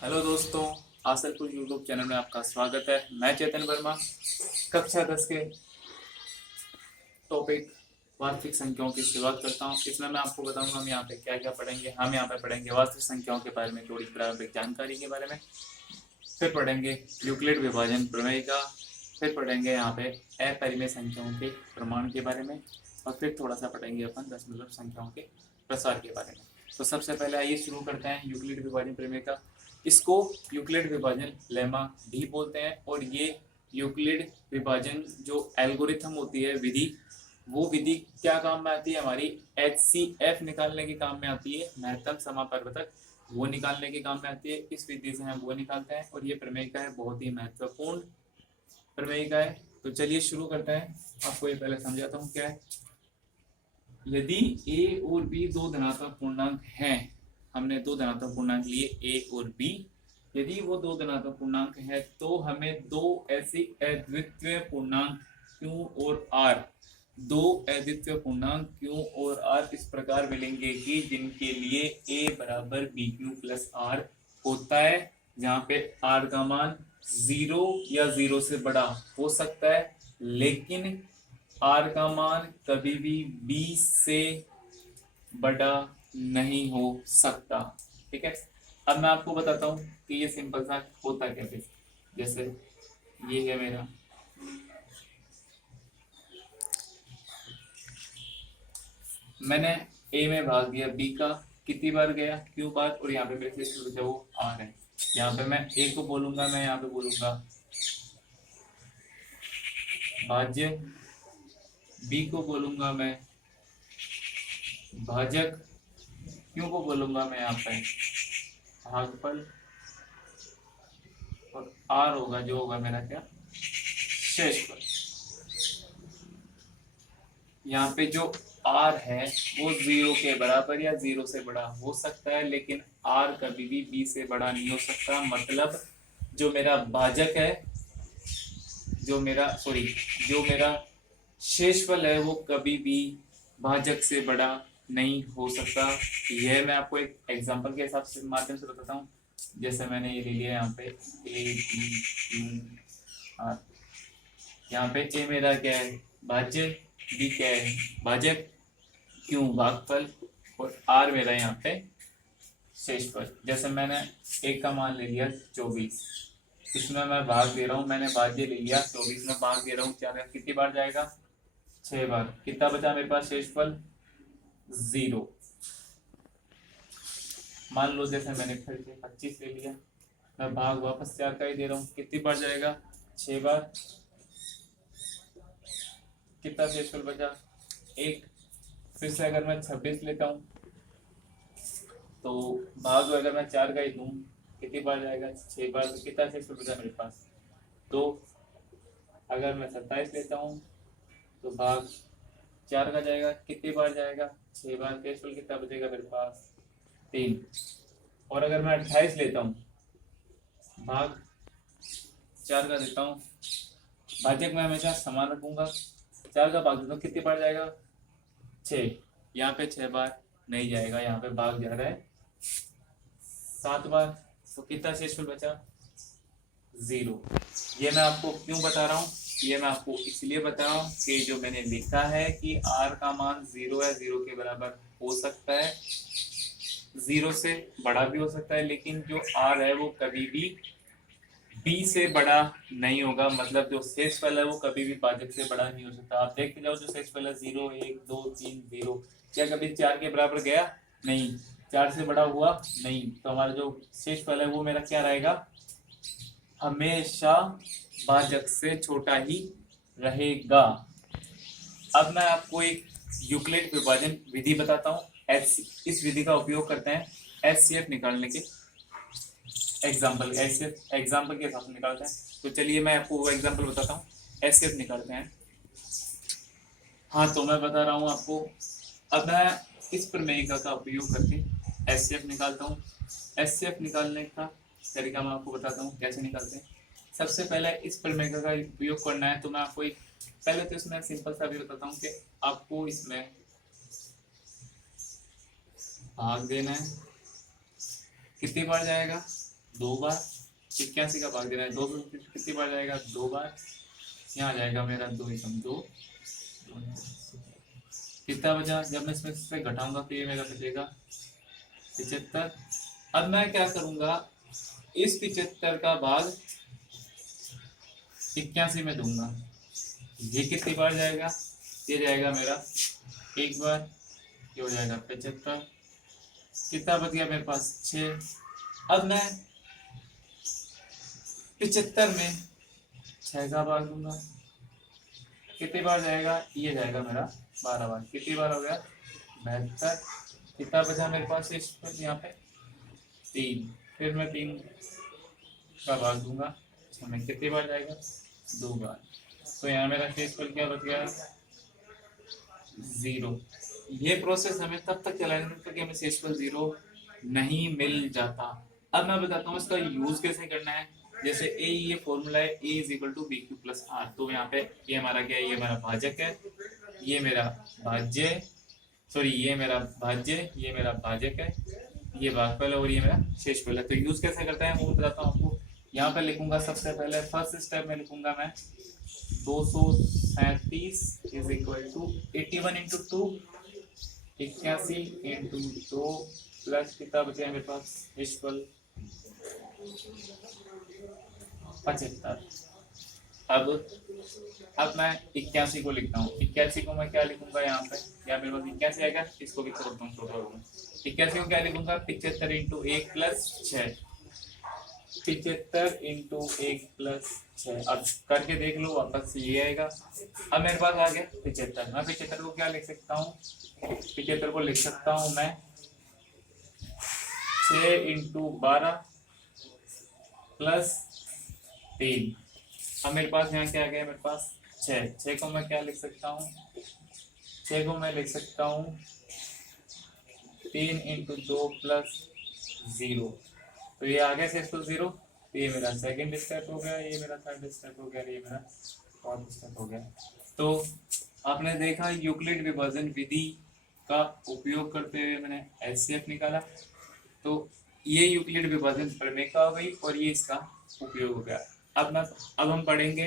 Hello दोस्तों, Asalpur YouTube channel में आपका स्वागत है। मैं चेतन वर्मा कक्षा 10 के टॉपिक वास्तविक संख्याओं की शुरुआत करता हूँ। इसमें मैं आपको बताऊंगा हम यहाँ पे क्या क्या पढ़ेंगे। हम यहाँ पे पढ़ेंगे वास्तविक संख्याओं के बारे में थोड़ी प्रारंभिक जानकारी के बारे में, फिर पढ़ेंगे यूक्लिड विभाजन प्रमेय का, फिर पढ़ेंगे यहाँ पे अपरिमेय संख्याओं के प्रमाण के बारे में, और फिर थोड़ा सा पढ़ेंगे अपन दशमलव संख्याओं के प्रसार के बारे में। तो सबसे पहले आइए शुरू करते हैं यूक्लिड विभाजन प्रमेय का। इसको यूक्लिड विभाजन लेमा भी बोलते हैं, और ये यूक्लिड विभाजन जो एल्गोरिथम होती है विधि, वो विधि क्या काम में आती है? हमारी HCF निकालने के काम में आती है, महत्तम समापवर्तक वो निकालने के काम में आती है। इस विधि से हम वो निकालते हैं, और ये प्रमेय का है, बहुत ही महत्वपूर्ण प्रमेय का है। तो चलिए शुरू करते हैं। आपको ये पहले समझाता हूँ क्या है। यदि a और b दो धनात्मक पूर्णांक हैं, हमने दो धनात्मक पूर्णांक लिए a और b, यदि वो दो धनात्मक पूर्णांक है तो हमें दो ऐसी अद्वितीय पूर्णांक q और r, दो अद्वितीय पूर्णांक q और r इस प्रकार मिलेंगे कि जिनके लिए a बराबर बी क्यू प्लस आर होता है, जहाँ पे r का मान 0 या 0 से बड़ा हो सकता है, लेकिन r का मान कभी भी b से बड़ा नहीं हो सकता। ठीक है, अब मैं आपको बताता हूँ कि ये सिंपल सा होता कैसे। जैसे ये है मेरा, मैंने a में भाग दिया b का, कितनी बार गया? q बार, और यहाँ पे मेरे से बचा वो r है। यहाँ पे मैं a को बोलूंगा, मैं यहाँ पे बोलूंगा भाज्य, b को बोलूंगा मैं भाजक, q को बोलूंगा मैं यहाँ पे भागफल, और r होगा जो होगा मेरा क्या? शेषफल। यहाँ पे जो r है वो 0 के बराबर या 0 से बड़ा हो सकता है, लेकिन r कभी भी b से बड़ा नहीं हो सकता। मतलब जो मेरा भाजक है, जो मेरा शेषफल है, वो कभी भी भाजक से बड़ा नहीं हो सकता। यह मैं आपको एक एग्जांपल के हिसाब से माध्यम से बताता हूँ। जैसे मैंने ये ले लिया यहाँ पे a b q r, यहाँ पे a मेरा क्या है? भाज्य, b क्या है? भाजक, q भागफल, और r मेरा यहाँ पे शेषफल। जैसे मैंने एक का मान ले लिया 24, इसमें मैं भाग दे रहा हूँ, मैंने भाज्य ले लिया 24 में भाग दे रहा हूँ, क्या कितनी बार जाएगा? 6 बार। कितना बचा मेरे पास शेषफल? 0। मान लो जैसे मैंने फिर से 25 ले लिया, मैं भाग वापस 4 का ही दे रहा हूँ, कितनी बार जाएगा? 6 बार। कितना शेषफल बचा? 1। फिर से अगर मैं 26 लेता हूँ तो भाग अगर मैं 4 का ही दूं, कितनी बार जाएगा? 6 बार। तो कितना शेषफल बचा मेरे पास? 2। अगर मैं 27 लेता हूँ तो भाग 4 का जाएगा, कितनी बार जाएगा? 6 बार। शेषफल कितना बचेगा मेरे पास? 3। और अगर मैं 28 लेता हूँ, भाग 4 का देता हूँ, भाजक मैं हमेशा समान रखूंगा, 4 का भाग देता हूँ, कितनी बार जाएगा? 6। यहाँ पे 6 बार नहीं जाएगा, यहाँ पे भाग जा रहा है 7 बार। तो कितना शेषफल बचा? 0। ये मैं आपको क्यों बता रहा हूँ? ये मैं आपको इसलिए बता रहा हूँ कि जो मैंने लिखा है कि r का मान 0 है, 0 के बराबर हो सकता है, 0 से बड़ा भी हो सकता है, लेकिन जो r है वो कभी भी b से बड़ा नहीं होगा। मतलब जो शेषफल है वो कभी भी भाजक से बड़ा नहीं हो सकता। आप देखते जाओ, जो शेषफल है 0 1 2 3 0, क्या कभी 4 के बराबर गया? नहीं। 4 से बड़ा हुआ? नहीं। तो हमारा जो शेषफल है वो मेरा क्या रहेगा? हमेशा भाजक से छोटा ही रहेगा। अब मैं आपको एक यूक्लिड विभाजन विधि बताता हूँ। इस विधि का उपयोग करते हैं HCF निकालने के एग्जाम्पल के हिसाब से निकालते हैं। तो चलिए मैं आपको वो एग्जाम्पल बताता हूँ, HCF निकालते हैं। हाँ, तो मैं बता रहा हूँ आपको। अब मैं इस प्रमेय का उपयोग करके HCF निकालता हूँ। HCF निकालने का तरीका मैं आपको बताता हूँ कैसे निकालते हैं। सबसे पहले इस प्रमेय का उपयोग करना है, तो मैं आपको एक पहले तो इसमें सिंपल सा भी बताता हूँ कि आपको इसमें भाग देना है। कितनी बार जाएगा? 2 बार, 81 का भाग देना है 2 से कितनी बार जाएगा 2 बार, यहाँ जाएगा मेरा 2 एकम 2, कितना बचा, जब मैं इसमें से घटाऊंगा तो ये मेरा बचेगा 75। अब मैं क्या करूंगा, इस 75 का भाग 81 में दूंगा, ये कितनी बार जाएगा, ये जाएगा मेरा 1 बार, ये हो जाएगा 75, कितना बच गया मेरे पास 6। अब मैं 75 में 6 का भाग दूंगा, कितनी बार जाएगा, ये जाएगा मेरा 12 बार, कितनी बार हो गया 72, कितना बचा मेरे पास इस पर यहाँ पे 3, फिर मैं 3 का भाग दूंगा, इसमें कितनी बार जाएगा 2 बार, तो यहाँ मेरा शेषफल क्या बच गया 0। ये प्रोसेस हमें तब तक चलाना है जब तक हमें शेषफल 0 नहीं मिल जाता। अब मैं बताता हूँ इसका यूज कैसे करना है। जैसे ये फॉर्मूला है a is equal to B Q plus R, तो यहाँ पे ये हमारा क्या है, ये हमारा भाजक है, ये मेरा भाज्य, सॉरी ये मेरा भाज्य, ये मेरा भाजक है, ये भागफल है और ये मेरा शेषफल है। तो यूज कैसे करते हैं वो बताता हूँ आपको। यहाँ पे लिखूंगा सबसे पहले फर्स्ट स्टेप में लिखूंगा मैं 237 is equal to 81 into 2, 81 into 2 plus कितना बचे मेरे पास शेषफल 75। अब मैं 81 को लिखता हूँ, 81 को मैं क्या लिखूंगा यहाँ पे, या मेरे पास 81 आएगा, इसको भी छोड़ता हूँ, 81 को क्या लिखूंगा 75 इंटू 1 प्लस 6, 75 इंटू 1 प्लस 6। अब करके देख लो वापस ये आएगा। अब मेरे पास आ गया 75, मैं 75 को क्या लिख सकता हूँ, 75 को लिख सकता हूँ मैं 6 इंटू 12 प्लस 3। अब मेरे पास यहाँ क्या आ गया, मेरे पास 6 को मैं क्या लिख सकता हूँ, 6 को मैं लिख सकता हूँ 3 इंटू 2 प्लस 0, तो ये आ गया शेषफल 0। तो ये मेरा सेकंड स्टेप हो गया, ये मेरा थर्ड स्टेप हो गया, ये मेरा फोर्थ स्टेप हो गया। तो आपने देखा यूक्लिड विभाजन विधि का उपयोग करते हुए मैंने एचसीएफ निकाला। तो ये यूक्लिड विभाजन प्रमेय का हो गई और ये इसका उपयोग हो गया। अब हम पढ़ेंगे